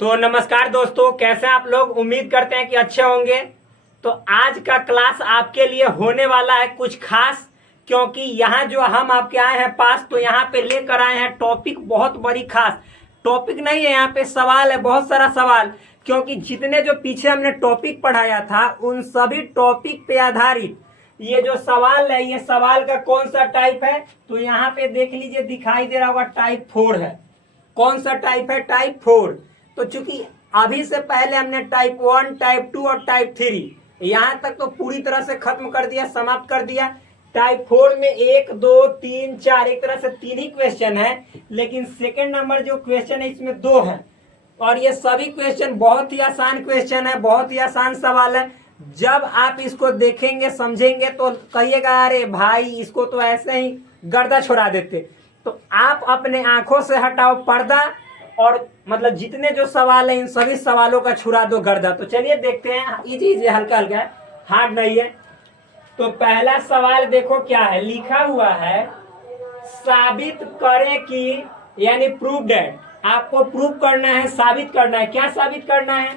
तो नमस्कार दोस्तों, कैसे हैं आप लोग। उम्मीद करते हैं कि अच्छे होंगे। तो आज का क्लास आपके लिए होने वाला है कुछ खास, क्योंकि यहाँ जो हम आपके आए हैं पास, तो यहाँ पे लेकर आए हैं टॉपिक बहुत बड़ी खास। टॉपिक नहीं है, यहाँ पे सवाल है, बहुत सारा सवाल। क्योंकि जितने जो पीछे हमने टॉपिक पढ़ाया था उन सभी टॉपिक पे आधारित ये जो सवाल है, ये सवाल का कौन सा टाइप है, तो यहाँ पे देख लीजिए, दिखाई दे रहा होगा, टाइप 4 है। कौन सा टाइप है? टाइप 4। तो चूंकि अभी से पहले हमने टाइप 1, टाइप 2 और टाइप 3 यहाँ तक तो पूरी तरह से खत्म कर दिया, समाप्त कर दिया। टाइप 4 में 1, 2, 3, 4 एक तरह से 3 ही क्वेश्चन है, लेकिन सेकंड नंबर जो क्वेश्चन है इसमें 2 है। और ये सभी क्वेश्चन बहुत ही आसान क्वेश्चन है, बहुत ही आसान सवाल है। जब आप इसको देखेंगे, समझेंगे, तो कहिएगा अरे भाई इसको तो ऐसे ही गर्दा छोड़ा देते। तो आप अपने आंखों से हटाओ पर्दा और मतलब जितने जो सवाल है इन सभी सवालों का छुड़ा दो गर्दा। तो चलिए देखते हैं, इजी इजी, हल्का हल्का है, हार्ड नहीं है। तो पहला सवाल देखो क्या है, लिखा हुआ है साबित करें कि, यानी प्रूव दैट। आपको प्रूव करना है, साबित करना है। क्या साबित करना है?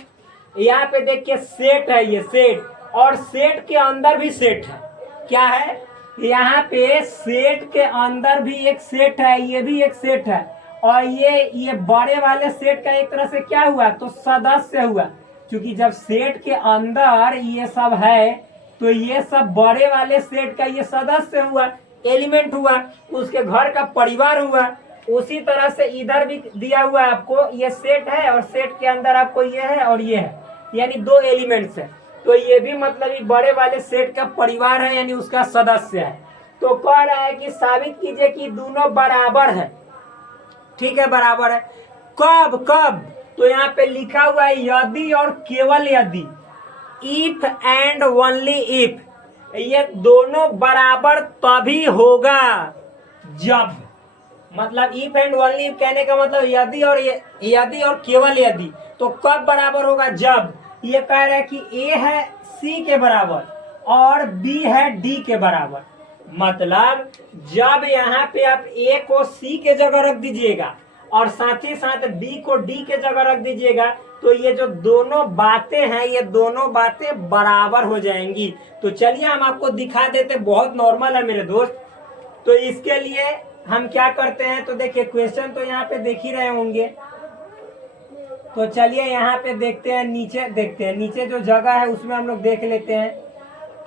यहाँ पे देखिए सेट है, ये सेट, और सेट के अंदर भी सेट है। क्या है? यहाँ पे सेट के अंदर भी एक सेट है, ये भी एक सेट है, और ये बड़े वाले सेट का एक तरह से क्या हुआ, तो सदस्य हुआ। क्योंकि जब सेट के अंदर ये सब है तो ये सब बड़े वाले सेट का ये सदस्य हुआ, एलिमेंट हुआ, उसके घर का परिवार हुआ। उसी तरह से इधर भी दिया हुआ है आपको, ये सेट है और सेट के अंदर आपको ये है और ये है, यानी 2 एलिमेंट्स है। तो ये भी मतलब ये बड़े वाले सेट का परिवार है, यानी उसका सदस्य है। तो कह रहा है कि साबित कीजिए कि दोनों बराबर है। ठीक है, बराबर है। कब कब? तो यहाँ पे लिखा हुआ है यदि और केवल यदि, इफ एंड ओनली इफ, ये दोनों बराबर तभी होगा जब, मतलब इफ एंड ओनली इफ कहने का मतलब यदि और केवल यदि। तो कब बराबर होगा? जब ये कह रहा है कि ए है सी के बराबर और बी है डी के बराबर। मतलब जब यहाँ पे आप ए को सी के जगह रख दीजिएगा और साथ ही साथ बी को डी के जगह रख दीजिएगा, तो ये जो दोनों बातें हैं, ये दोनों बातें बराबर हो जाएंगी। तो चलिए हम आपको दिखा देते, बहुत नॉर्मल है मेरे दोस्त। तो इसके लिए हम क्या करते हैं, तो देखिए क्वेश्चन तो यहाँ पे देख ही रहे होंगे। तो चलिए यहाँ पे देखते हैं, नीचे देखते हैं, नीचे जो जगह है उसमें हम लोग देख लेते हैं।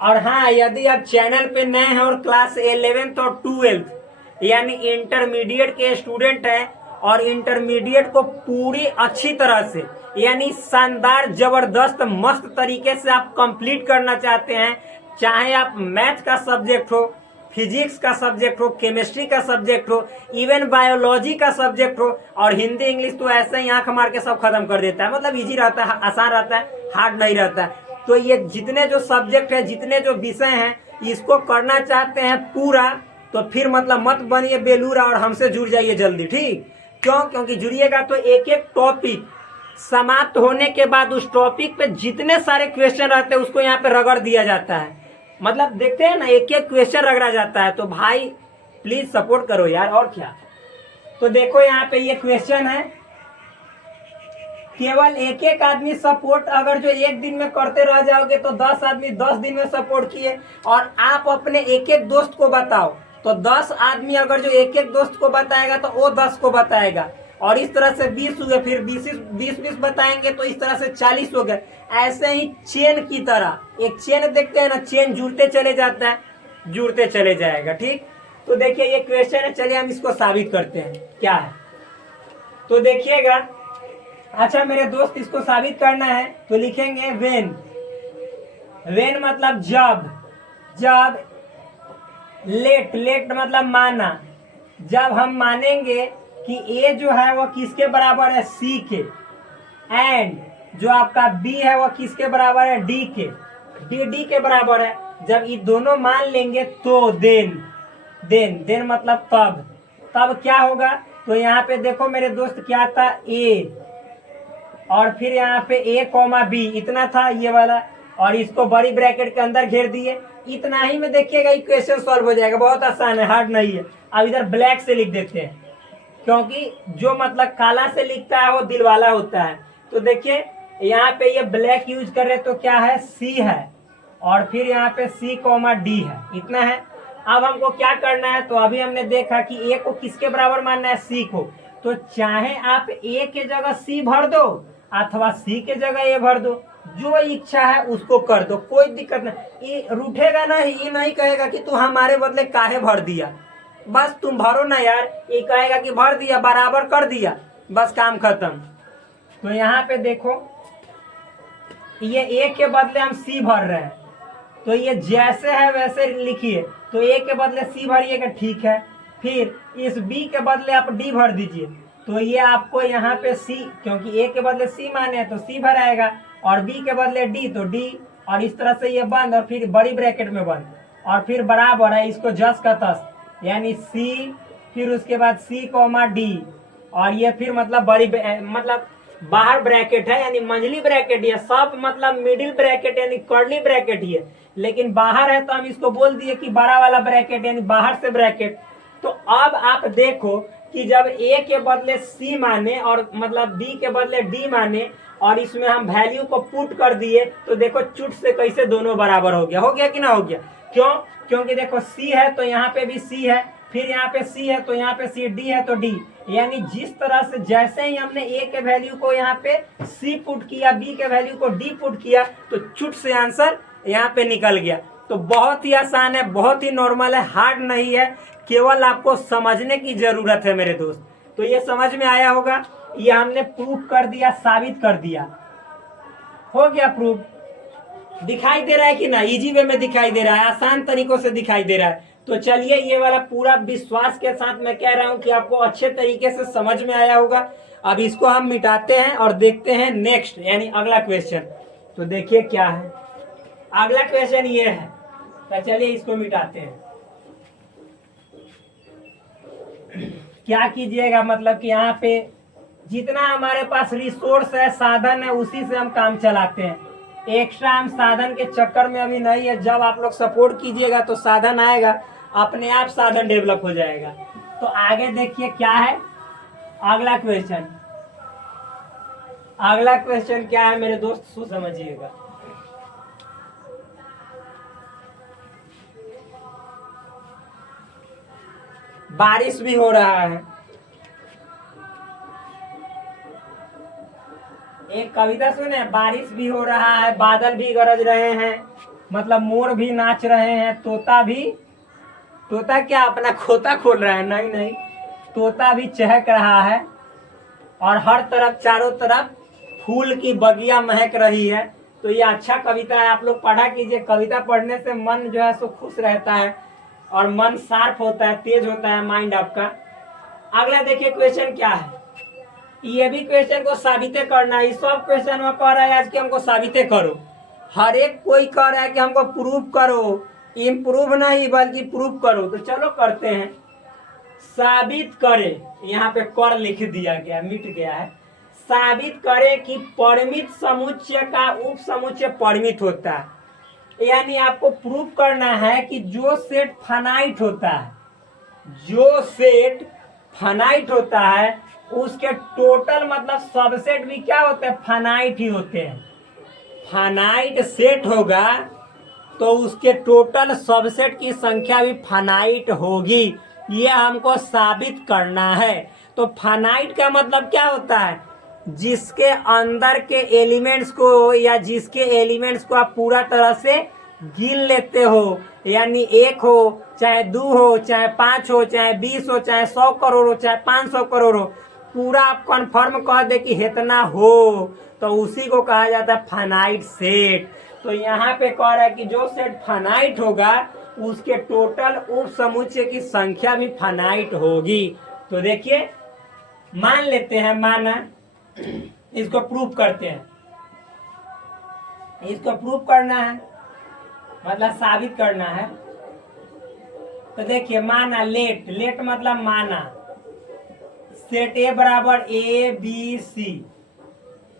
और हाँ, यदि आप चैनल पे नए हैं और क्लास 11th और 12th यानी इंटरमीडिएट के स्टूडेंट हैं और इंटरमीडिएट को पूरी अच्छी तरह से, यानी शानदार, जबरदस्त, मस्त तरीके से आप कंप्लीट करना चाहते हैं, चाहे आप मैथ का सब्जेक्ट हो, फिजिक्स का सब्जेक्ट हो, केमिस्ट्री का सब्जेक्ट हो, इवन बायोलॉजी का सब्जेक्ट हो, और हिंदी इंग्लिश तो ऐसे ही आंख मार के सब खत्म कर देता है। मतलब इजी रहता है, आसान रहता है, हार्ड नहीं रहता है। तो ये जितने जो सब्जेक्ट है, जितने जो विषय हैं, इसको करना चाहते हैं पूरा, तो फिर मतलब मत बनिए बेलूरा और हमसे जुड़ जाइए जल्दी। ठीक? क्यों? क्योंकि जुड़िएगा तो एक एक टॉपिक समाप्त होने के बाद उस टॉपिक पे जितने सारे क्वेश्चन रहते हैं उसको यहाँ पे रगड़ दिया जाता है। मतलब देखते हैं ना, एक एक क्वेश्चन रगड़ा जाता है। तो भाई प्लीज सपोर्ट करो यार, और क्या। तो देखो यहाँ पे ये क्वेश्चन है, केवल एक एक आदमी सपोर्ट अगर जो एक दिन में करते रह जाओगे तो 10 आदमी 10 दिन में सपोर्ट किए, और आप अपने एक एक दोस्त को बताओ तो 10 आदमी अगर जो एक एक दोस्त को बताएगा तो वो 10 को बताएगा, और इस तरह से 20 हुए, फिर 20 बताएंगे तो इस तरह से 40 हो गए। ऐसे ही चेन की तरह, एक चेन देखते हैं ना, चेन जुड़ते चले जाता है, जुड़ते चले जाएगा। ठीक? तो देखिए ये क्वेश्चन है, चलिए हम इसको साबित करते हैं क्या है। तो देखिएगा, अच्छा मेरे दोस्त, इसको साबित करना है तो लिखेंगे वेन। वेन मतलब जब, जब। लेट मतलब माना। जब हम मानेंगे कि ए जो है वह किसके बराबर है, सी के, एंड जो आपका बी है वह किसके बराबर है, डी के, डी के बराबर है। जब ये दोनों मान लेंगे तो देन मतलब तब क्या होगा। तो यहाँ पे देखो मेरे दोस्त, क्या था, ए, और फिर यहाँ पे ए कॉमा बी, इतना था ये वाला, और इसको बड़ी ब्रैकेट के अंदर घेर दिए। इतना ही में देखिएगा ये क्वेश्चन सॉल्व हो जाएगा, बहुत आसान है, हार्ड नहीं है। अब इधर ब्लैक से लिख देते हैं, क्योंकि जो मतलब काला से लिखता है वो दिलवाला होता है। तो देखिए यहाँ पे ये ब्लैक यूज कर रहे तो क्या है, सी है, और फिर यहाँ पे सी कॉमा डी है, इतना है। अब हमको क्या करना है, तो अभी हमने देखा कि ए को किसके बराबर मानना है, सी को। तो चाहे आप ए के जगह सी भर दो अथवा सी के जगह ए भर दो, जो इच्छा है उसको कर दो, कोई दिक्कत नहीं। ये रूठेगा ना, ये नहीं कहेगा कि तू हमारे बदले काहे भर दिया, बस तुम भरो ना यार, ये कहेगा कि भर दिया, बराबर कर दिया, बस काम खत्म। तो यहाँ पे देखो ये ए के बदले हम सी भर रहे हैं, तो ये जैसे है वैसे लिखिए। तो ए के बदले सी भरिएगा, ठीक है। फिर इस बी के बदले आप डी भर दीजिए, तो ये आपको यहाँ पे सी, क्योंकि ए के बदले सी माने हैं तो सी भराएगा, और बी के बदले डी तो डी, और इस तरह से ये बंद, और फिर बड़ी ब्रैकेट में बंद, और फिर बराबर है इसको जस का तस, यानी सी, फिर उसके बाद सी कॉमा डी, और ये फिर मतलब बड़ी मतलब बाहर ब्रैकेट है यानी मंझली ब्रैकेट है, सब मतलब मिडिल ब्रैकेट यानी कर्ली ब्रैकेट ही है, लेकिन बाहर है तो हम इसको बोल दिए कि बड़ा वाला ब्रैकेट यानी बाहर से ब्रैकेट। तो अब आप देखो कि जब ए के बदले सी माने और मतलब बी के बदले डी माने, और इसमें हम वैल्यू को पुट कर दिए, तो देखो चुट से कैसे दोनों बराबर हो गया कि ना हो गया। क्यों? क्योंकि देखो सी है तो यहाँ पे भी सी है, फिर यहाँ पे सी है तो यहाँ पे सी, डी है तो डी, यानी जिस तरह से जैसे ही हमने ए के वैल्यू को यहाँ पे सी पुट किया, बी के वैल्यू को डी पुट किया, तो चुट से आंसर यहाँ पे निकल गया। तो बहुत ही आसान है, बहुत ही नॉर्मल है, हार्ड नहीं है, केवल आपको समझने की जरूरत है मेरे दोस्त। तो ये समझ में आया होगा, ये हमने प्रूफ कर दिया, साबित कर दिया, हो गया प्रूफ। दिखाई दे रहा है कि ना, इजी वे में दिखाई दे रहा है, आसान तरीकों से दिखाई दे रहा है। तो चलिए ये वाला पूरा विश्वास के साथ मैं कह रहा हूं कि आपको अच्छे तरीके से समझ में आया होगा। अब इसको हम मिटाते हैं और देखते हैं नेक्स्ट यानी अगला क्वेश्चन। तो देखिए क्या है अगला क्वेश्चन, ये है। तो चलिए इसको मिटाते हैं। क्या कीजिएगा, मतलब कि यहाँ पे जितना हमारे पास रिसोर्स है, साधन है, उसी से हम काम चलाते हैं। एक्स्ट्रा हम साधन के चक्कर में अभी नहीं है। जब आप लोग सपोर्ट कीजिएगा तो साधन आएगा, अपने आप साधन डेवलप हो जाएगा। तो आगे देखिए क्या है अगला क्वेश्चन। अगला क्वेश्चन क्या है मेरे दोस्त, सो समझिएगा। बारिश भी हो रहा है। एक कविता सुने, बारिश भी हो रहा है, बादल भी गरज रहे हैं, मतलब मोर भी नाच रहे हैं, तोता क्या अपना खोता खोल रहा है, नहीं, तोता भी चहक रहा है, और हर तरफ चारों तरफ फूल की बगिया महक रही है। तो ये अच्छा कविता है, आप लोग पढ़ा कीजिए। कविता पढ़ने से मन जो है सो खुश रहता है और मन शार्प होता है, तेज होता है माइंड आपका। अगला देखिए क्वेश्चन क्या है, ये भी क्वेश्चन को साबिते करना है। सब क्वेश्चन में कह रहा है आज कि हमको साबिते करो, हर एक कोई कह रहा है कि हमको प्रूफ करो, इम्प्रूव नहीं बल्कि प्रूफ करो। तो चलो करते हैं, साबित करें। यहाँ पे कर लिख दिया गया, मिट गया है। साबित करें कि परिमित समुच्चय का उप समुच्चय परिमित होता है। यानी आपको प्रूफ करना है कि जो सेट फाइनाइट होता है, जो सेट फाइनाइट होता है उसके टोटल मतलब सबसेट भी क्या होते हैं, फाइनाइट ही होते हैं। फाइनाइट सेट होगा तो उसके टोटल सबसेट की संख्या भी फाइनाइट होगी, ये हमको साबित करना है। तो फाइनाइट का मतलब क्या होता है, जिसके अंदर के एलिमेंट्स को या जिसके एलिमेंट्स को आप पूरा तरह से गिन लेते हो, यानी 1 हो चाहे 2 हो चाहे 5 हो चाहे 20 हो चाहे 100 करोड़ हो चाहे 500 करोड़ हो, पूरा आप कंफर्म कह दे कि इतना हो, तो उसी को कहा जाता है फाइनाइट सेट। तो यहाँ पे कह रहा है कि जो सेट फाइनाइट होगा उसके टोटल उप समुच्चय की संख्या भी फाइनाइट होगी। तो देखिए मान लेते हैं, माना, इसको प्रूफ करते हैं। इसको प्रूफ करना है मतलब साबित करना है। तो देखिए माना, लेट मतलब माना, सेट ए बराबर ABC।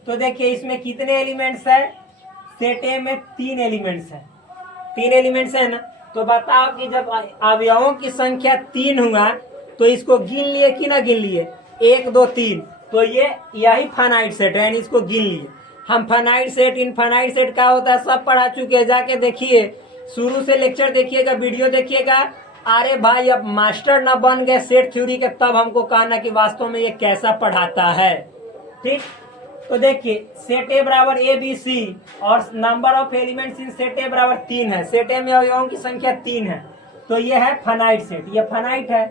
तो देखिए इसमें कितने एलिमेंट्स है, सेट ए में 3 एलिमेंट्स है, 3 एलिमेंट्स है ना। तो बताओ कि जब अवयवों की संख्या 3 हुआ तो इसको गिन लिए कि ना गिन लिए, 1 2 3, तो ये यही फाइनाइट सेट है, यानी इसको गिन लिए हम। फाइनाइट सेट, इनफाइनाइट सेट क्या होता है सब पढ़ा चुके हैं, जाके देखिए, शुरू से लेक्चर देखिएगा, वीडियो देखिएगा। अरे भाई अब मास्टर न बन गए सेट थ्योरी के, तब हमको कहना कि वास्तव में ये कैसा पढ़ाता है। ठीक, तो देखिए सेट ए बराबर ए बी सी और number of elements in set ए बराबर 3 है। सेट ए में अवयवों की संख्या 3 है, तो ये है फाइनाइट सेट। ये फाइनाइट है,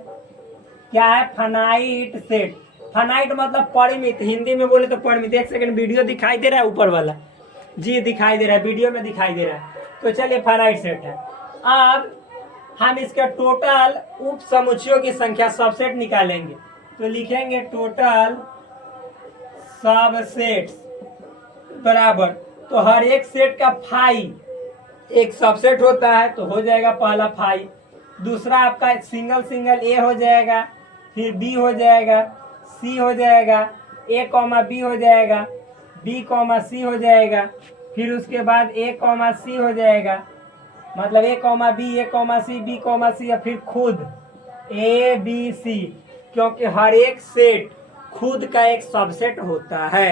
क्या है? Finite set. फाइनाइट मतलब परिमित, हिंदी में बोले तो परिमित। एक सेकंड, वीडियो दिखाई दे रहा है ऊपर वाला? जी दिखाई दे रहा है, वीडियो में दिखाई दे रहा है। तो चलिए फाइनाइट सेट है। अब हम इसका टोटल उप समुच्चयों की संख्या सबसेट निकालेंगे, तो लिखेंगे टोटल सबसेट्स बराबर, तो हर एक सेट का फाई एक सबसेट होता है, तो हो जाएगा पहला फाई। दूसरा आपका सिंगल सिंगल ए हो जाएगा, फिर बी हो जाएगा, सी हो जाएगा, ए कॉमा बी हो जाएगा, बी कॉमा सी हो जाएगा, फिर उसके बाद ए कॉमा सी हो जाएगा, मतलब ए कॉमा बी, ए कॉमा सी, बी कॉमा सी, या फिर खुद ए बी सी, क्योंकि हर एक सेट खुद का एक सबसेट होता है।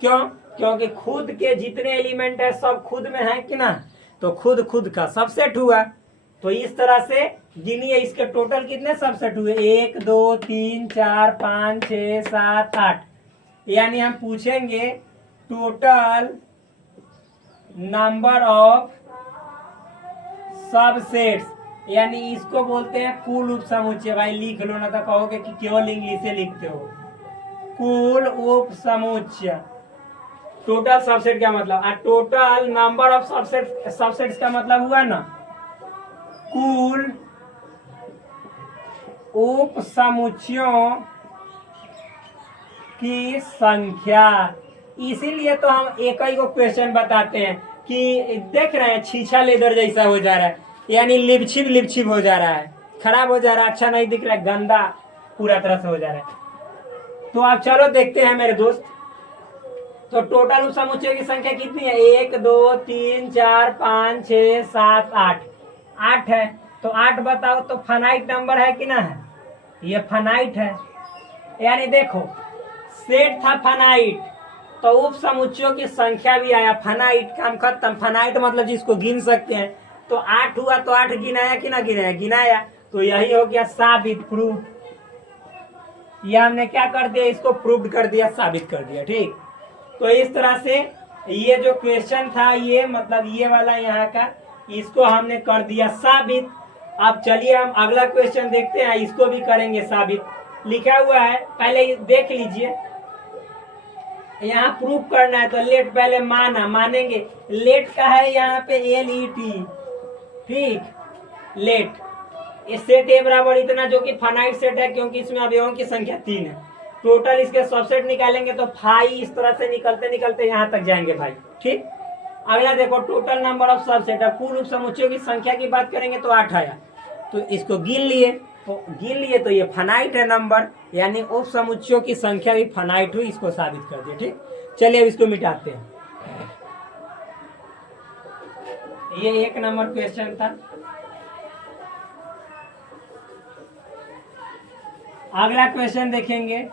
क्यों? क्योंकि खुद के जितने एलिमेंट है सब खुद में है कि ना, तो खुद खुद का सबसेट हुआ। तो इस तरह से गिनिए इसके टोटल कितने सबसेट हुए, 1 2 3 4 5 6 7 8। यानी हम पूछेंगे टोटल नंबर ऑफ सबसेट्स, यानी इसको बोलते हैं कुल उप समुच्चय। भाई लिख लो ना तो कहोगे कि केवल इंग्लिश से लिखते हो। कुल उप समुच्चय, टोटल सबसेट क्या मतलब, टोटल नंबर ऑफ सबसेट्स का मतलब हुआ ना कुल उप समुच्चयों की संख्या। इसीलिए तो हम एक ही को क्वेश्चन बताते हैं कि देख रहे हैं छीछा लेदर जैसा हो जा रहा है, यानी लिपछिप हो जा रहा है, खराब हो जा रहा है, अच्छा नहीं दिख रहा है, गंदा पूरा तरह से हो जा रहा है। तो आप चलो देखते हैं मेरे दोस्त, तो टोटल उप समुच्चय की संख्या कितनी है, 1 2 3 4 5 6 7 8, 8 है। तो 8 बताओ तो फाइनाइट नंबर है कि ना है, ये फाइनाइट है। यानी देखो सेट था फाइनाइट, तो उप समुच्चयों की संख्या भी आया फाइनाइट, काम खत्म। फाइनाइट मतलब जिसको गिन सकते हैं, तो 8 हुआ तो 8 गिनाया कि ना गिनाया, गिनाया। तो यही हो गया साबित, प्रूफ। ये हमने क्या कर दिया, इसको प्रूव कर दिया, साबित कर दिया। ठीक, तो इस तरह से ये जो क्वेश्चन था, ये मतलब ये वाला यहाँ का, इसको हमने कर दिया साबित। अब चलिए हम अगला क्वेश्चन देखते हैं, इसको भी करेंगे साबित। लिखा हुआ है, पहले देख लीजिए, यहाँ प्रूफ करना है तो लेट पहले मानेंगे। लेट का है यहाँ पे LET, ठीक, लेट। इस सेट ए बराबर इतना, जो कि फाइनाइट सेट है क्योंकि इसमें अवयवों की संख्या 3 है। टोटल इसके सबसेट निकालेंगे तो फाई इस तरह से निकलते निकलते यहाँ तक जाएंगे भाई। ठीक, अगला देखो टोटल नंबर ऑफ सबसेट है, कुल उप समुच्चयों की संख्या की बात करेंगे तो 8 आया, तो इसको गिन लिए, तो ये फाइनाइट है नंबर, यानी उप समुच्चयों की संख्या भी फाइनाइट हुई, इसको साबित कर दिया। ठीक, चलिए अब इसको मिटाते हैं। ये 1 नंबर क्वेश्चन था। अगला क्वेश्चन देखेंगे।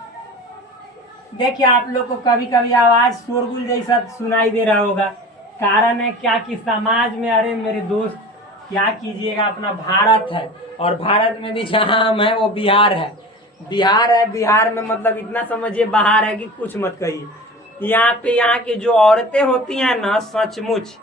देखिए आप लोग को कभी कभी आवाज शोरगुल जैसा सुनाई दे रहा होगा, कारण है क्या कि समाज में, अरे मेरे दोस्त क्या कीजिएगा, अपना भारत है और भारत में भी जहाँ हम है वो बिहार है। बिहार में मतलब इतना समझिए बाहर है कि कुछ मत कहिए। यहाँ की जो औरतें होती हैं ना, सचमुच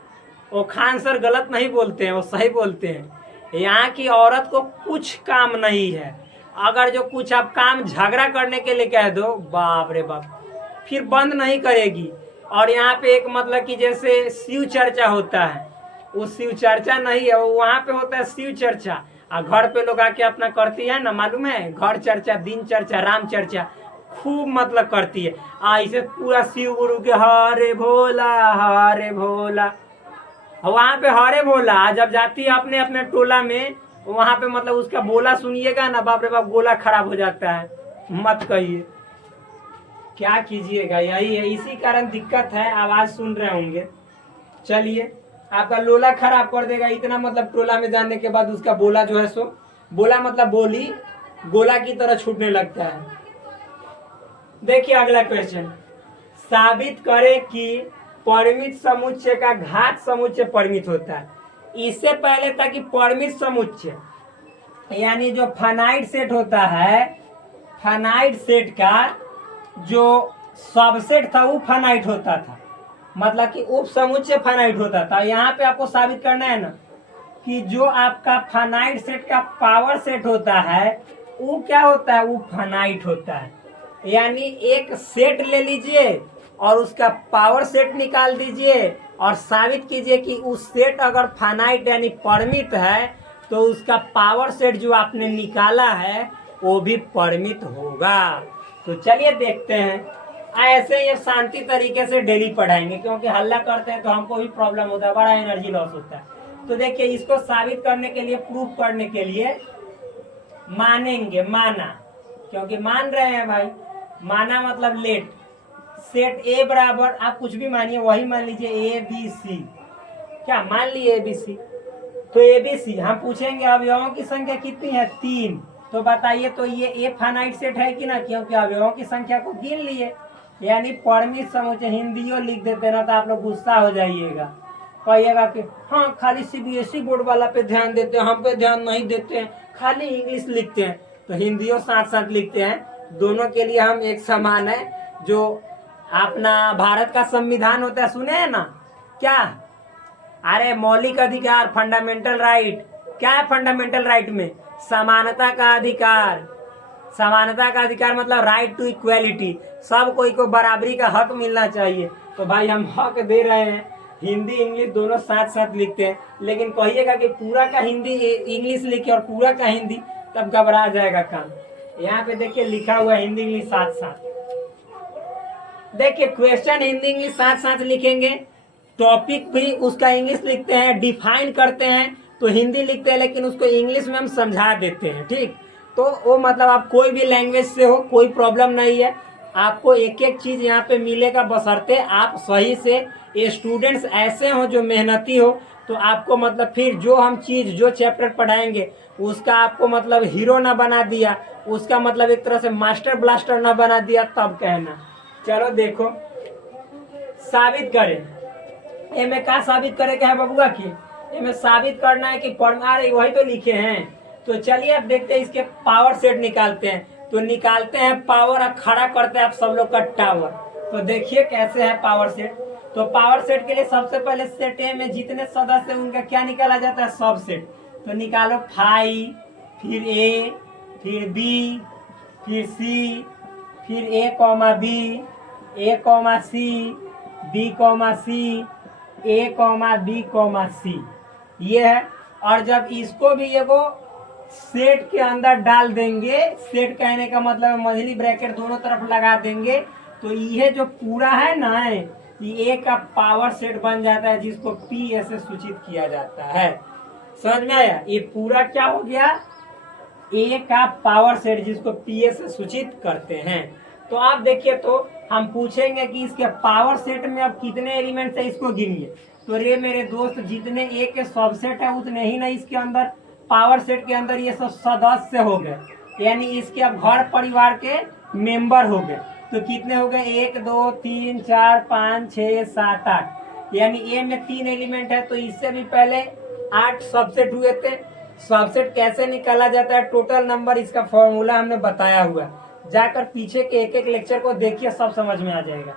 वो खान सर गलत नहीं बोलते हैं, वो सही बोलते हैं। यहाँ की औरत को कुछ काम नहीं है, अगर जो कुछ आप काम झगड़ा करने के लिए कह दो, बाप रे बाप, फिर बंद नहीं करेगी। और यहाँ पे एक मतलब कि जैसे शिव चर्चा होता है, वो शिव चर्चा नहीं है, वो वहाँ पे होता है शिव चर्चा। और घर पे लोग आके अपना करती है ना, मालूम है, घर चर्चा, दिन चर्चा, राम चर्चा खूब मतलब करती है। ऐसे पूरा शिव गुरु के हरे भोला, वहाँ पे हरे भोला। जब जाती है अपने अपने टोला में, वहाँ पे मतलब उसका बोला सुनिएगा ना, बाप रे बाप, गोला खराब हो जाता है, मत कहिए। क्या कीजिएगा, यही है, इसी कारण दिक्कत है, आवाज सुन रहे होंगे। चलिए, आपका लोला खराब कर देगा इतना, मतलब टोला में जाने के बाद उसका बोला जो है सो, बोला मतलब बोली, गोला की तरह छूटने लगता है। देखिए अगला क्वेश्चन, साबित करें कि परिमित समुच्चय का घात समुच्चय परिमित होता है। इससे पहले था कि परिमित समुच्चय यानी जो फाइनाइट सेट होता है, फाइनाइट सेट का जो सबसेट था वो फाइनाइट होता था, मतलब कि उप समुच्चय फाइनाइट होता था। यहाँ पे आपको साबित करना है ना कि जो आपका फाइनाइट सेट का पावर सेट होता है वो क्या होता है, वो फाइनाइट होता है। यानी एक सेट ले लीजिए और उसका पावर सेट निकाल दीजिए और साबित कीजिए कि उस सेट अगर फाइनाइट यानी परिमित है तो उसका पावर सेट जो आपने निकाला है वो भी परिमित होगा। तो चलिए देखते हैं। ऐसे ये शांति तरीके से डेली पढ़ाएंगे, क्योंकि हल्ला करते हैं तो हमको भी प्रॉब्लम होता है, बड़ा एनर्जी लॉस होता है। तो देखिए इसको साबित करने के लिए, प्रूफ करने के लिए मानेंगे, माना, क्योंकि मान रहे हैं भाई, माना मतलब लेट। सेट ए बराबर, आप कुछ भी मानिए, वही मान लीजिए ए बी सी। क्या मान लिए ए बी सी? तो ए बी सी हम पूछेंगे अवयवों की संख्या कितनी है, 3। तो बताइए तो ये ए फाइनाइट सेट है कि ना, क्योंकि अवयवों की संख्या को गिन लिए। यानी परिमित समुच्चय, हिंदियों लिख देते ना तो आप लोग गुस्सा हो जाइएगा, कहिएगा कि हाँ खाली सीबीएसई बोर्ड वाला पे ध्यान देते हैं, हम पे ध्यान नहीं देते हैं, खाली इंग्लिश लिखते हैं। तो हिंदियों साथ साथ लिखते हैं, दोनों के लिए हम एक समान है। जो अपना भारत का संविधान होता है, सुने हैं ना क्या? अरे मौलिक अधिकार, फंडामेंटल राइट। क्या है फंडामेंटल राइट में? समानता का अधिकार। समानता का अधिकार मतलब राइट टू इक्वालिटी, सब कोई को बराबरी का हक मिलना चाहिए। तो भाई हम हक दे रहे हैं, हिंदी इंग्लिश दोनों साथ साथ लिखते हैं। लेकिन कहिएगा कि पूरा का हिंदी इंग्लिश लिखे और पूरा का हिंदी, तब घबरा जाएगा काम। यहाँ पे देखिए लिखा हुआ हिंदी इंग्लिश साथ साथ। देखिए क्वेश्चन हिंदी इंग्लिश साथ साथ लिखेंगे, टॉपिक भी उसका इंग्लिश लिखते हैं, डिफाइन करते हैं तो हिंदी लिखते हैं, लेकिन उसको इंग्लिश में हम समझा देते हैं। ठीक, तो वो मतलब आप कोई भी लैंग्वेज से हो, कोई प्रॉब्लम नहीं है, आपको एक एक चीज यहाँ पे मिलेगा, बशर्ते आप सही से, ये स्टूडेंट्स ऐसे हो जो मेहनती हो, तो आपको मतलब फिर जो हम चीज, जो चैप्टर पढ़ाएंगे उसका आपको मतलब हीरो ना बना दिया, उसका मतलब एक तरह से मास्टर ब्लास्टर ना बना दिया, तब कहना। चलो देखो साबित करें। ये में क्या साबित करे क्या है बबुआ की? ये में साबित करना है कि अरे वही तो लिखे हैं। तो चलिए अब देखते हैं, इसके पावर सेट निकालते हैं। तो निकालते हैं पावर और खड़ा करते हैं आप सब लोग का टावर। तो देखिए कैसे है पावर सेट। तो पावर सेट के लिए सबसे पहले सेट ए में जितने सदस्य उनका क्या निकाला जाता है, सब सेट। तो निकालो 5, फिर ए, फिर बी, फिर सी, फिर ए कॉमा बी, ए कॉमा सी, बी कॉमा सी, ए कॉमा बी कॉमा सी, ये है। और जब इसको भी ये वो सेट के अंदर डाल देंगे, सेट कहने का मतलब मंझली ब्रैकेट दोनों तरफ लगा देंगे, तो ये जो पूरा है ना, ये ए का पावर सेट बन जाता है, जिसको पी ए से सूचित किया जाता है। समझ में आया? ये पूरा क्या हो गया, ए का पावर सेट, जिसको पी ए से सूचित करते हैं। तो आप देखिए, तो हम पूछेंगे कि इसके पावर सेट में अब कितने एलिमेंट्स है, इसको गिनिए। तो रे मेरे दोस्त, जितने ए के सबसेट है उतने ही ना इसके अंदर पावर सेट के अंदर ये सब सदस्य हो गए, यानी इसके अब घर परिवार के मेंबर हो गए। तो कितने हो गए, 1 2 3 4 5 6 7 8, यानी ए में 3 एलिमेंट है। तो इससे भी पहले 8 सबसेट हुए थे। सबसेट कैसे निकाला जाता है, टोटल नंबर, इसका फॉर्मूला हमने बताया हुआ, जाकर पीछे के एक एक लेक्चर को देखिए, सब समझ में आ जाएगा।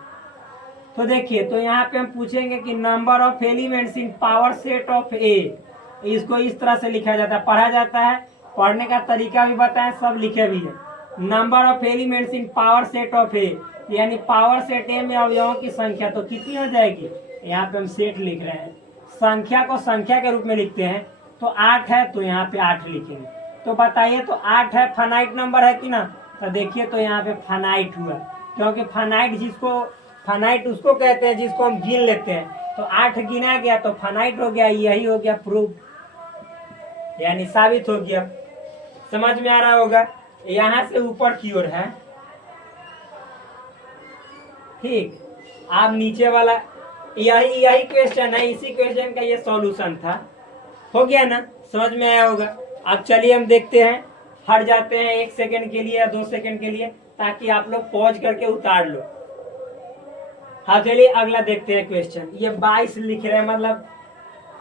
तो देखिए, तो यहाँ पे हम पूछेंगे कि number of elements in power set of A, इसको इस तरह से लिखा जाता है, पढ़ा जाता है, पढ़ने का तरीका भी बताएं, सब लिखे भी है। Number of elements in power set of A, यानी पावर सेट ए में अवयवों की संख्या तो कितनी हो जाएगी, यहाँ पे हम सेट लिख रहे हैं, संख्या को संख्या के रूप में लिखते हैं। तो 8 है, तो यहाँ पे 8 लिखेंगे। तो बताइए, तो 8 है, फाइनाइट नंबर है कि ना? तो देखिए, तो यहाँ पे फाइनाइट हुआ, क्योंकि फाइनाइट जिसको, फाइनाइट उसको कहते हैं जिसको हम गिन लेते हैं। तो 8 गिना गया तो फाइनाइट हो गया, यही हो गया प्रूफ, यानी साबित हो गया। समझ में आ रहा होगा? यहाँ से ऊपर की ओर है, ठीक। आप नीचे वाला, यही क्वेश्चन है, इसी क्वेश्चन का ये सॉल्यूशन था। हो गया ना? समझ में आया होगा? अब चलिए हम देखते हैं, हट जाते हैं 1 सेकंड के लिए या 2 सेकंड के लिए, ताकि आप लोग पॉज करके उतार लो। हाँ चलिए अगला देखते हैं क्वेश्चन। ये 22 लिख रहे हैं, मतलब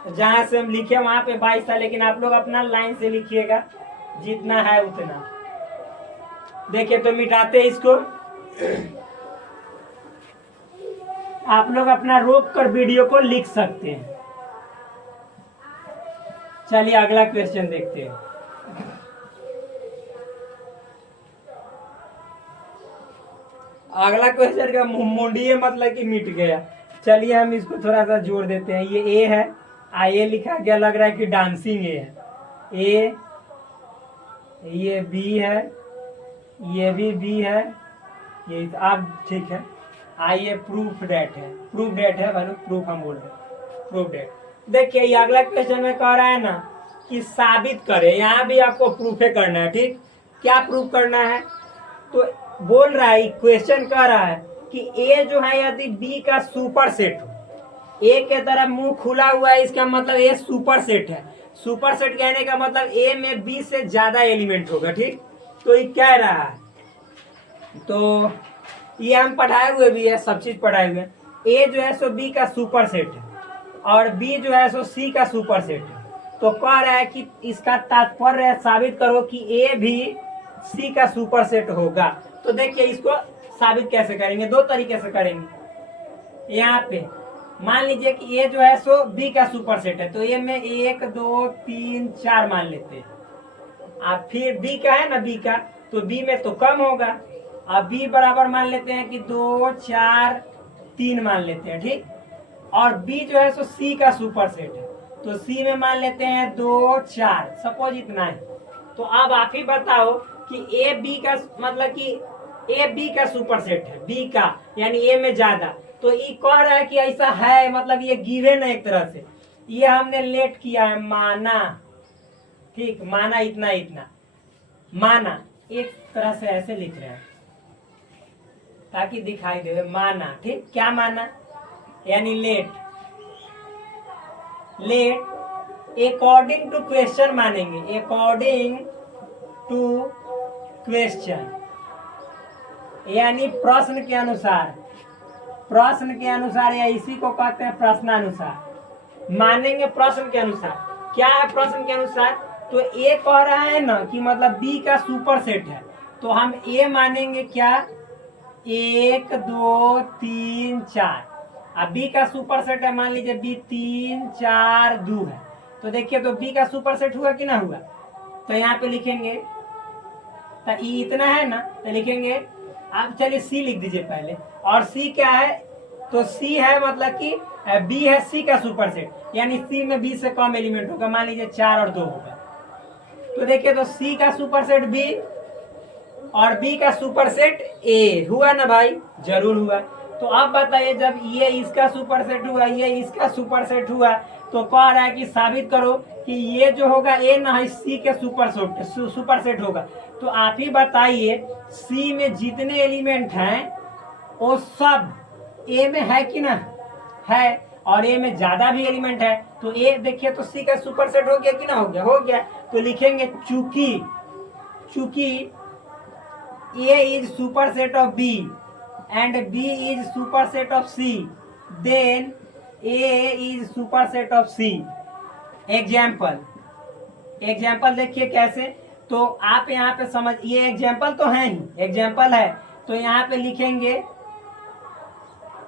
जहां से हम लिखे वहां पे 22 था, लेकिन आप लोग अपना लाइन से लिखिएगा जितना है उतना। देखिए तो मिटाते हैं इसको। आप लोग अपना रोक कर वीडियो को लिख सकते हैं। चलिए अगला क्वेश्चन देखते हैं। अगला क्वेश्चन का मुंडी मतलब कि मिट गया। चलिए हम इसको थोड़ा सा जोड़ देते हैं। ये ए है, ए लिखा गया, लग रहा है कि डांसिंग ए है। ए, ये बी है, ये भी बी है, ये अब ठीक है। आइए प्रूफ डेट है, प्रूफ डेट है भाई, प्रूफ हम बोल रहे हैं, प्रूफ डेट। देखिए ये अगला क्वेश्चन में कह रहा है ना कि साबित करे, यहाँ भी आपको प्रूफे करना है। ठीक, क्या प्रूफ करना है? तो बोल रहा है, क्वेश्चन कह रहा है कि ए जो है यदि बी का सुपर सेट हो, ए के तरफ मुंह खुला हुआ है, इसका मतलब ए सुपर सेट है। सुपर सेट कहने का मतलब ए में बी से ज्यादा एलिमेंट होगा। ठीक, तो ये कह रहा है, तो ये हम पढ़ाए हुए भी है, सब चीज पढ़ाए हुए हैं। ए जो है सो बी का सुपर सेट है और बी जो है सो सी का सुपर सेट है। तो कह रहा है कि इसका तात्पर्य साबित करो कि ए भी सी का सुपर सेट होगा। तो देखिए इसको साबित कैसे करेंगे, दो तरीके से करेंगे। यहाँ पे मान लीजिए कि ए जो है सो बी का सुपर सेट है, तो ए में 1 2 3 4 मान लेते हैं। अब फिर बी का है ना, बी का, तो बी में तो कम होगा। अब बी बराबर मान लेते हैं कि 2 4 3 मान लेते हैं। ठीक, और बी जो है सो सी का सुपर सेट है, तो सी में मान लेते हैं 2 4, सपोज इतना है। तो अब आप ही बताओ कि ए बी का मतलब कि ए बी का सुपर सेट है, बी का यानी ए में ज्यादा। तो ये कह रहा है कि ऐसा है, मतलब ये गिवन है एक तरह से, ये हमने लेट किया है, माना। ठीक, माना इतना इतना, माना एक तरह से ऐसे लिख रहे हैं ताकि दिखाई दे, माना। ठीक, क्या माना? यानी let, let according to question मानेंगे, अकॉर्डिंग टू क्वेश्चन यानी प्रश्न के अनुसार, प्रश्न के अनुसार, या इसी को कहते हैं प्रश्नानुसार। मानेंगे प्रश्न के अनुसार। क्या है प्रश्न के अनुसार? तो ए कह रहा है ना कि मतलब बी का सुपर सेट है, तो हम ए मानेंगे क्या, 1 2 3 4। अब बी का सुपर सेट है, मान लीजिए बी 3 4 2 है, तो देखिए तो बी का सुपर सेट हुआ कि ना हुआ? तो यहाँ पे लिखेंगे, तो इतना है ना, तो लिखेंगे। आप चलिए सी लिख दीजिए पहले, और सी क्या है? तो सी है मतलब कि बी है सी का सुपर सेट, यानी सी में बी से कम एलिमेंट होगा, मान लीजिए 4 और 2 होगा। तो देखिए तो सी का सुपर सेट बी और बी का सुपर सेट ए हुआ ना भाई? जरूर हुआ। तो अब बताइए, जब ये इसका सुपर सेट हुआ, ये इसका सुपर सेट हुआ, तो कह रहा है कि साबित करो कि ये जो होगा ए ना है सी के सुपर सेट होगा। तो आप ही बताइए, सी में जितने एलिमेंट हैं वो सब ए में है कि ना है, और ए में ज्यादा भी एलिमेंट है, तो ए देखिए तो सी का सुपर सेट हो गया कि ना हो गया? हो गया। तो लिखेंगे चूंकि A is superset of B and B is superset of C, then A is superset of C. Example देखिए कैसे, तो आप यहाँ पे समझ, ये एग्जाम्पल तो है ही, एग्जाम्पल है, तो यहाँ पे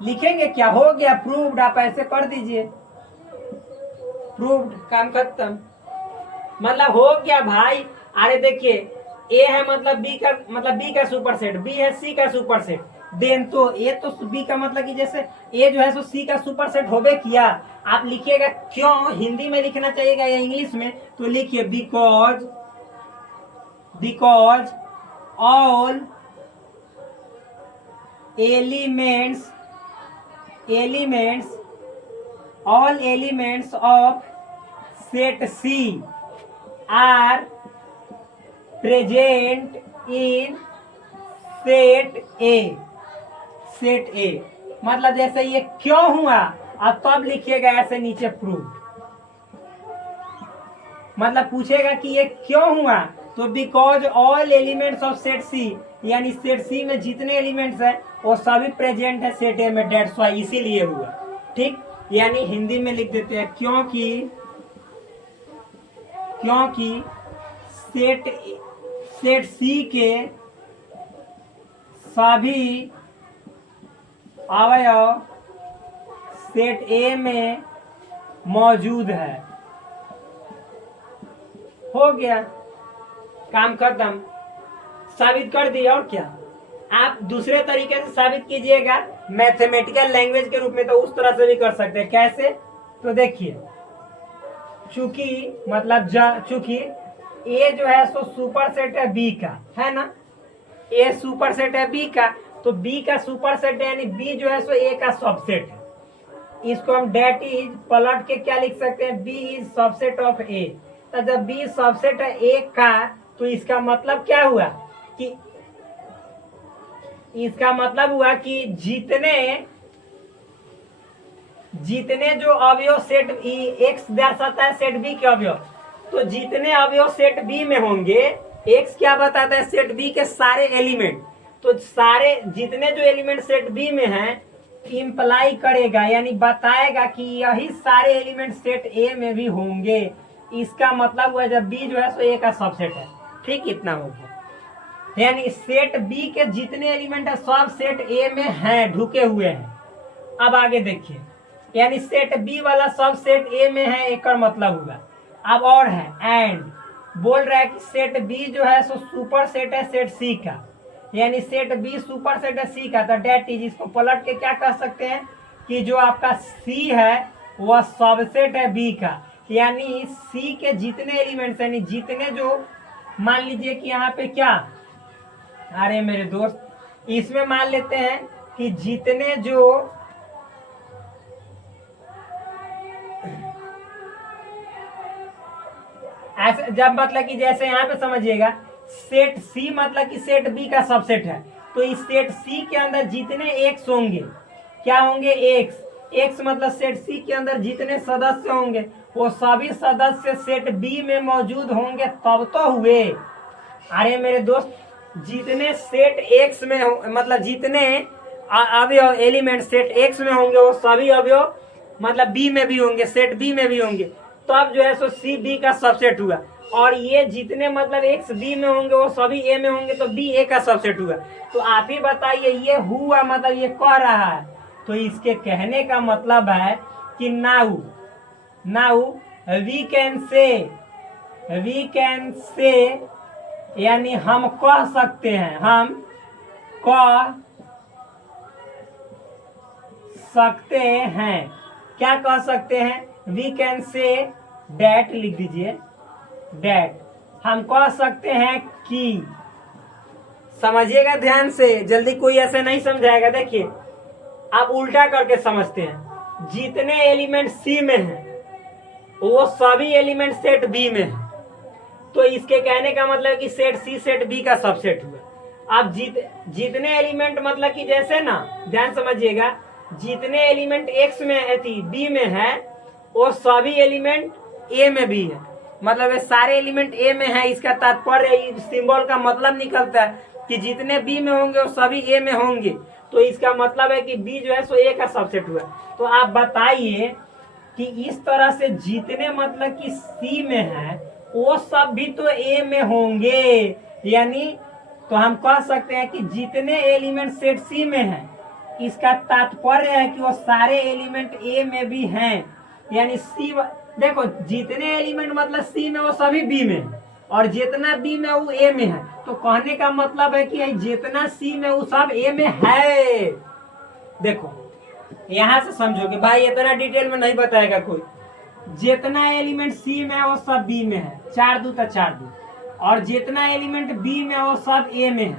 लिखेंगे क्या हो गया, प्रूव्ड। आप ऐसे कर दीजिए, प्रूव्ड, काम खत्म, मतलब हो गया भाई। अरे देखिए ए है मतलब बी का सुपर सेट, बी है सी का सुपर सेट, देन तो ए तो बी का मतलब कि जैसे ए जो है सो सी का सुपर सेट होबे किया। आप लिखिएगा क्यों, हिंदी में लिखना चाहिएगा या इंग्लिश में? तो लिखिए because all elements of set C are present in set A. मतलब जैसे ये क्यों हुआ, अब तब लिखिएगा ऐसे नीचे प्रूव। मतलब पूछेगा कि ये क्यों हुआ, तो because all elements of set C यानी सेट सी में जितने एलिमेंट्स हैं वो सभी प्रेजेंट है सेट ए में, डेट्स वाई इसीलिए हुआ। ठीक, यानी हिंदी में लिख देते हैं क्योंकि सेट सी के सभी अवयव सेट ए में मौजूद है। हो गया, काम खत्म, साबित कर दिया। और क्या, आप दूसरे तरीके से साबित कीजिएगा मैथमेटिकल लैंग्वेज के रूप में, तो उस तरह से भी कर सकते हैं। कैसे, तो देखिए, चूंकि ए जो है सो सुपर सेट है बी का, है ना, ए सुपर सेट है बी का, तो बी का सुपर सेट है, यानी बी जो है सो ए का सबसेट है। इसको हम डेट इज पलट के क्या लिख सकते हैं, बी इज सबसेट ऑफ ए। तो जब बी सबसेट है ए का, तो इसका मतलब क्या हुआ कि जितने जो अवयव सेट एक्स दर्शाता है सेट बी के अवयव, तो जितने अवयव सेट बी में होंगे, एक्स क्या बताता है, सेट बी के सारे एलिमेंट, तो सारे जितने जो एलिमेंट सेट बी में हैं इंप्लाई करेगा, यानी बताएगा कि यही सारे एलिमेंट सेट ए में भी होंगे। इसका मतलब हुआ जब बी जो है सो ए का सबसेट है। ठीक, इतना हो गया। यानी सेट बी के जितने एलिमेंट है सब सेट ए में हैं, ढुके हुए हैं। अब आगे देखिए, यानी सेट बी वाला सब सेट ए में है, एक मतलब हुआ। अब और है एंड, बोल रहा है कि सेट बी जो है सो सुपर सेट है सेट सी का, यानी सेट बी सुपर सेट है सी का, तो डेट इज, इसको पलट के क्या कह सकते हैं कि जो आपका सी है वह सबसेट है बी का, यानी सी के जितने एलिमेंट्स, यानी जितने जो, मान लीजिए कि यहाँ पे क्या, अरे मेरे दोस्त, इसमें मान लेते हैं कि जितने जो ऐसे, जब मतलब कि जैसे यहाँ पे समझिएगा, सेट सी मतलब कि सेट बी का सबसेट है, तो इस सेट सी के अंदर जितने एक्स होंगे, क्या होंगे, एक्स मतलब सेट सी के अंदर जितने सदस्य होंगे वो सभी सदस्य सेट बी में मौजूद होंगे, तब तो हुए। अरे मेरे दोस्त, जितने सेट एक्स में हो, मतलब जितने अवयव एलिमेंट सेट एक्स में होंगे वो सभी अवयव मतलब बी में भी होंगे, सेट बी में भी होंगे, तो अब जो है सो सी बी का सबसेट हुआ। और ये जितने मतलब एक्स बी में होंगे वो सभी ए में होंगे, तो बी ए का सबसेट हुआ। तो आप ही बताइए, ये हुआ मतलब ये कह रहा है, तो इसके कहने का मतलब है कि नाउ वी कैन से, यानी हम कह सकते हैं, क्या कह सकते हैं, वी कैन से डैट, लिख दीजिए डैट, हम कह सकते हैं कि, समझिएगा ध्यान से, जल्दी कोई ऐसे नहीं समझाएगा। देखिए, आप उल्टा करके समझते हैं, जितने एलिमेंट सी में हैं वो सभी एलिमेंट सेट बी में हैं, तो इसके कहने का मतलब कि सेट सी सेट बी का सबसेट हुआ। अब जितने एलिमेंट मतलब कि जैसे ना, ध्यान समझिएगा, जितने एलिमेंट एक्स में थी बी में है वो सभी एलिमेंट ए में भी है, मतलब ये सारे एलिमेंट ए में है। इसका तात्पर्य, सिंबल का मतलब निकलता है कि जितने बी में होंगे वो सभी ए में होंगे, तो इसका मतलब है कि बी जो है सो ए का सबसेट हुआ। तो आप बताइए कि इस तरह से जितने मतलब कि सी में है वो सब भी तो ए में होंगे, यानी तो हम कह सकते हैं कि जितने एलिमेंट सेट सी में है, इसका तात्पर्य है कि वो सारे एलिमेंट ए में भी हैं, यानी सी, देखो जितने एलिमेंट मतलब सी में वो सभी बी में है, और जितना बी में वो ए में है, तो कहने का मतलब है कि जितना सी में वो सब ए में है। देखो यहाँ से समझोगे भाई, इतना डिटेल में नहीं बताएगा कोई, जितना एलिमेंट सी में है वो सब बी में है, 4 दूता 4 दू, और जितना एलिमेंट बी में वो सब ए में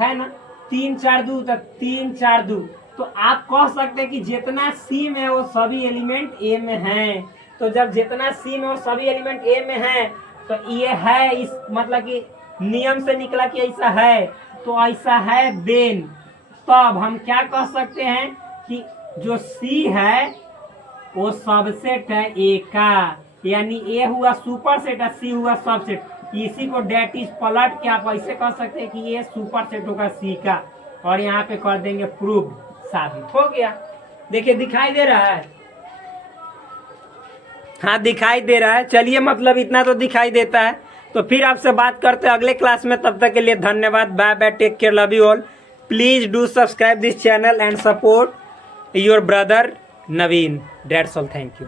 है ना, 3 4 दू तक 3 4 दू, तो आप कह सकते हैं कि जितना सी में वो सभी एलिमेंट ए में हैं। तो जब जितना सी में वो सभी एलिमेंट ए में हैं, तो ये है, इस मतलब कि नियम से निकला कि ऐसा है, तो ऐसा है देन, तब हम क्या कह सकते हैं कि जो सी है वो सबसेट है ए का, यानी ए हुआ सुपर सेट है, सी हुआ सबसेट, इसी को डेट इज पलट के आप ऐसे कह सकते हैं कि ये सुपर सेट होगा सी का, और यहाँ पे कर देंगे प्रूव, साबित हो गया। देखिए दिखाई दे रहा है, हाँ दिखाई दे रहा है। चलिए मतलब इतना तो दिखाई देता है। तो फिर आपसे बात करते हैं अगले क्लास में, तब तक के लिए धन्यवाद, bye bye, take care, love you all. Please do subscribe this channel and support your brother Naveen. That's all, thank you.